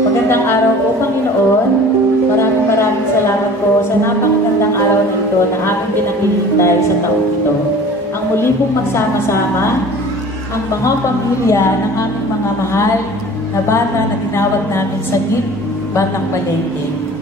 Magandang araw po, Panginoon. Maraming salamat po sa napakagandang araw na ito na aming pinakilintay sa taong ito. Ang muli pong magsama-sama, ang mga pamilya ng aming mga mahal na bata na tinawag namin sa GIF Batang Palengke.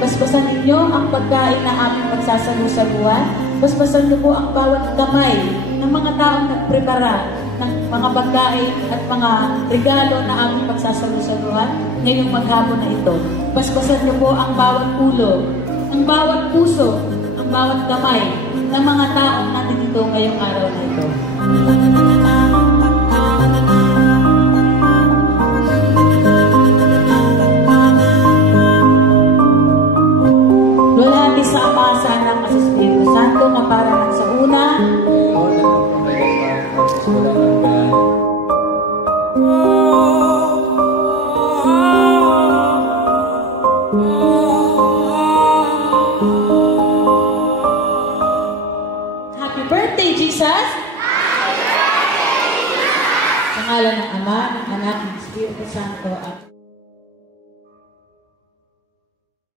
Basbasan ninyo ang pagkain na aming pagsasalu-saluhan. Basbasan niyo po ang bawat kamay ng mga taong nagprepara ng mga pagkain at mga regalo na aming pagsasalu-saluhan ngayong maghapon na ito. Basbasan niyo po ang bawat ulo, ang bawat puso, ang bawat kamay ng mga taong nandito ngayong araw na ito. Sa Ama, sa Anak, at sa Espiritu Santo, kapara ng sa una. Happy birthday, Jesus! Happy birthday, Jesus! Sa ngalan ng Ama, ng Anak, ng Espiritu Santo.